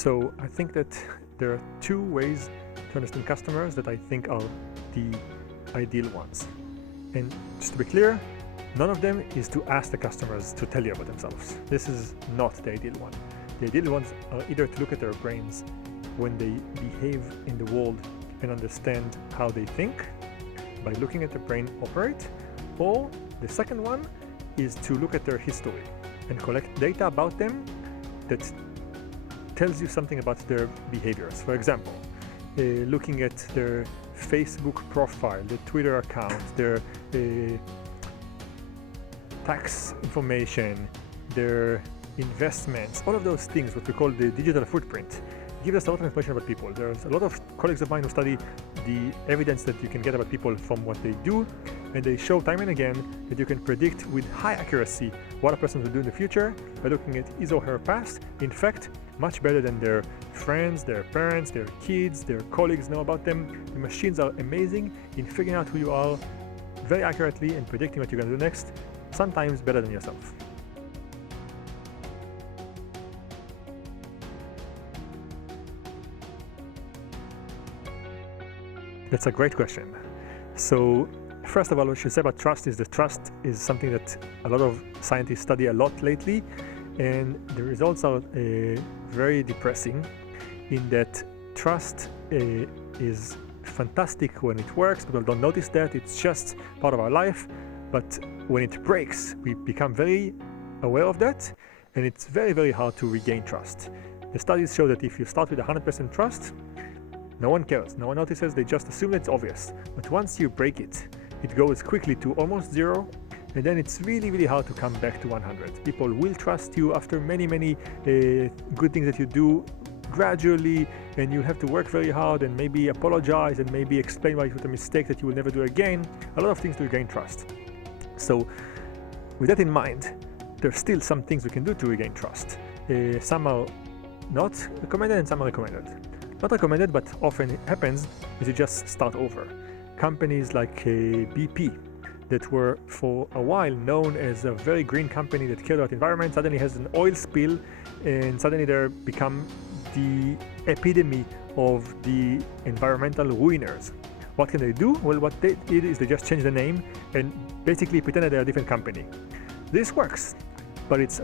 So I think that there are two ways to understand customers that I think are the ideal ones. And just to be clear, none of them is to ask the customers to tell you about themselves. This is not the ideal one. The ideal ones are either to look at their brains when they behave in the world and understand how they think by looking at the brain operate, or the second one is to look at their history and collect data about them that tells you something about their behaviors. For example, looking at their Facebook profile, their Twitter account, their tax information, their investments, all of those things, what we call the digital footprint, give us a lot of information about people. There's a lot of colleagues of mine who study the evidence that you can get about people from what they do, and they show time and again that you can predict with high accuracy what a person will do in the future by looking at his or her past. In fact, much better than their friends, their parents, their kids, their colleagues know about them. The machines are amazing in figuring out who you are very accurately and predicting what you're going to do next, sometimes better than yourself. That's a great question. So first of all, what I should say about trust is that trust is something that a lot of scientists study a lot lately, and the results are very depressing in that trust is fantastic when it works. People don't notice that, it's just part of our life, but when it breaks, we become very aware of that, and it's very, very hard to regain trust. The studies show that if you start with 100% trust, no one cares, no one notices, they just assume it's obvious. But once you break it, it goes quickly to almost zero, and then it's really, really hard to come back to 100. People will trust you after many, many good things that you do gradually, and you have to work very hard and maybe apologize and maybe explain why it was a mistake that you will never do again. A lot of things to regain trust. So with that in mind, there's still some things we can do to regain trust. Some are not recommended and some are recommended. Not recommended, but often it happens, is you just start over. Companies like BP, that were for a while known as a very green company that cared about the environment, suddenly has an oil spill, and suddenly they become the epitome of the environmental ruiners. What can they do? Well, what they did is they just changed the name and basically pretended they're a different company. This works, but it's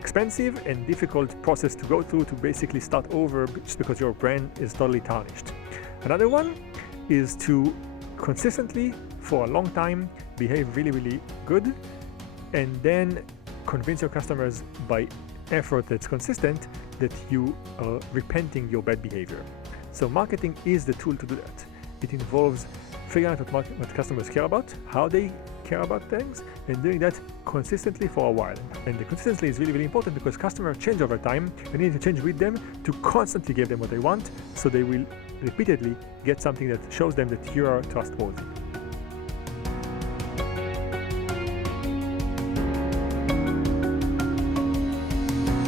expensive and difficult process to go through to basically start over just because your brand is totally tarnished. Another one is to consistently, for a long time, behave really, really good, and then convince your customers by effort that's consistent that you are repenting your bad behavior. So marketing is the tool to do that. It involves figuring out what customers care about, how they care about things, and doing that consistently for a while. And the consistency is really, really important because customers change over time, and you need to change with them to constantly give them what they want, so they will repeatedly get something that shows them that you are trustworthy.